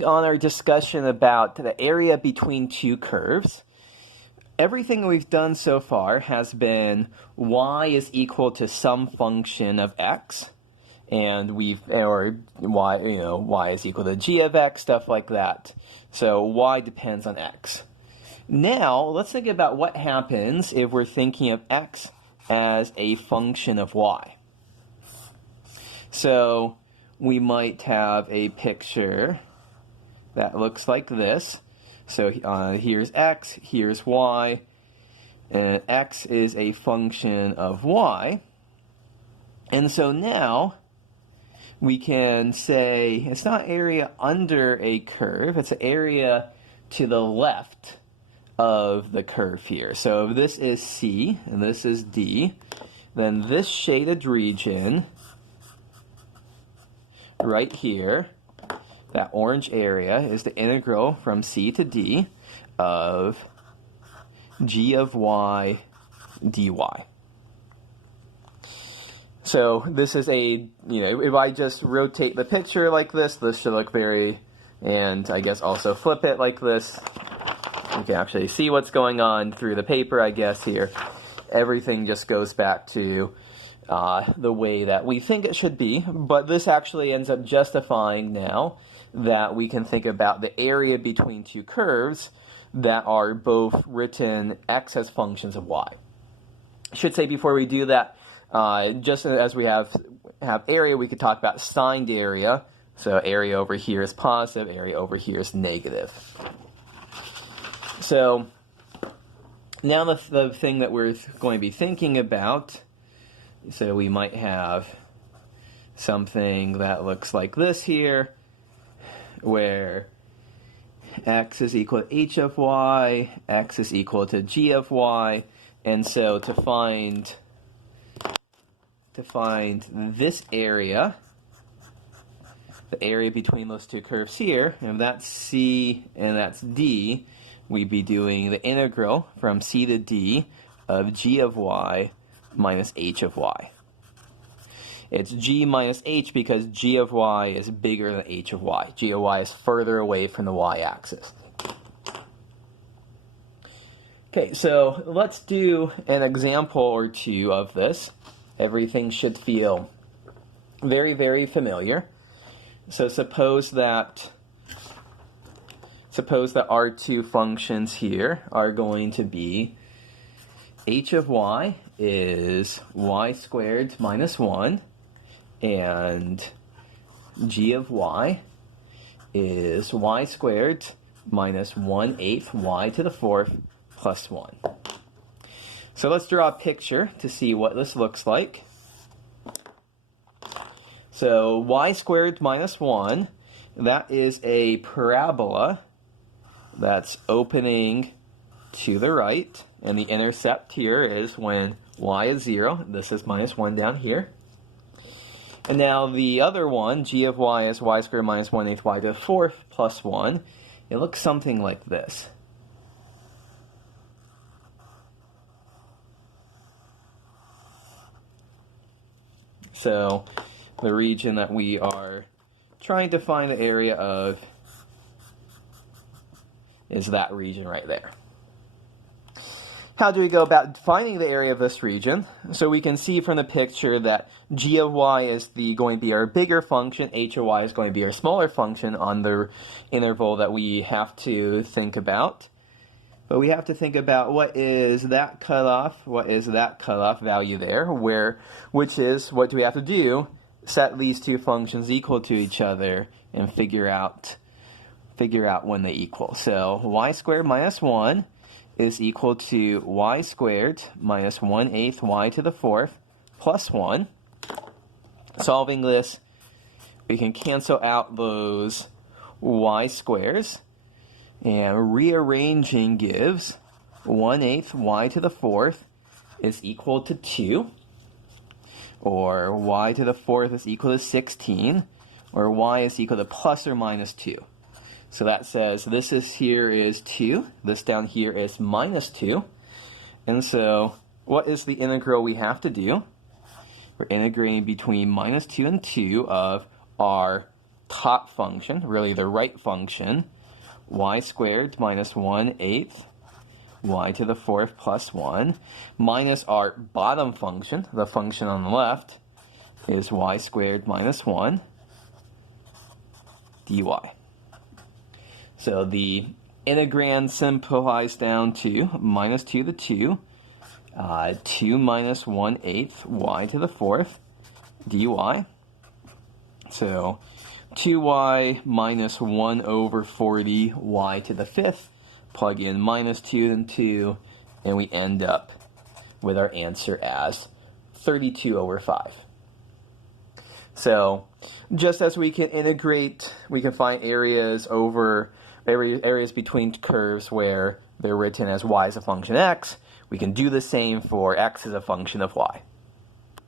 Continuing on our discussion about the area between two curves, everything we've done so far has been y is equal to some function of x, and y is equal to g of x, stuff like that. So y depends on x. Now, let's think about what happens if we're thinking of x as a function of y. So we might have a picture that looks like this. So here's x, here's y, and x is a function of y. And so now we can say it's not area under a curve, it's an area to the left of the curve here. So if this is C and this is D, then this shaded region right here, that orange area, is the integral from C to D of g of y dy. So this is a, if I just rotate the picture like this should look and I guess also flip it like this, you can actually see what's going on through the paper, I guess, here. Everything just goes back to the way that we think it should be, but this actually ends up justifying now that we can think about the area between two curves that are both written x as functions of y. I should say before we do that, just as we have area, we could talk about signed area. So area over here is positive, area over here is negative. So now the thing that we're going to be thinking about, so we might have something that looks like this here, where x is equal to h of y, x is equal to g of y, and so to find this area, the area between those two curves here, and that's C and that's D, we'd be doing the integral from C to D of g of y minus h of y. It's g minus h because g of y is bigger than h of y. G of y is further away from the y-axis. Okay, so let's do an example or two of this. Everything should feel very, very familiar. So suppose that our two functions here are going to be h of y is y squared minus 1, and g of y is y squared minus 1/8 y to the 4th plus 1. So let's draw a picture to see what this looks like. So y squared minus 1, that is a parabola that's opening to the right, and the intercept here is when y is 0. This is minus 1 down here. And now the other one, g of y is y squared minus 1/8 y to the 4th plus 1. It looks something like this. So the region that we are trying to find the area of is that region right there. How do we go about finding the area of this region? So we can see from the picture that g of y is going to be our bigger function, h of y is going to be our smaller function on the interval that we have to think about. But we have to think about what is that cutoff value there, which is, what do we have to do? Set these two functions equal to each other and figure out when they equal. So y squared minus 1 is equal to y squared minus 1/8 y to the 4th plus 1. Solving this, we can cancel out those y squares, and rearranging gives 1/8 y to the 4th is equal to 2, or y to the 4th is equal to 16, or y is equal to plus or minus 2. So that says this here is 2, this down here is minus 2, and so what is the integral we have to do? We're integrating between minus 2 and 2 of our top function, really the right function, y squared minus 1/8 y to the 4th plus 1, minus our bottom function, the function on the left, is y squared minus 1 dy. So the integrand simplifies down to minus 2 to the 2, 2 minus 1/8 y to the 4th dy. So 2y minus 1 over 40 y to the 5th. Plug in minus 2 and 2, and we end up with our answer as 32 over 5. So just as we can integrate, we can find areas between curves where they're written as y as a function x, we can do the same for x as a function of y.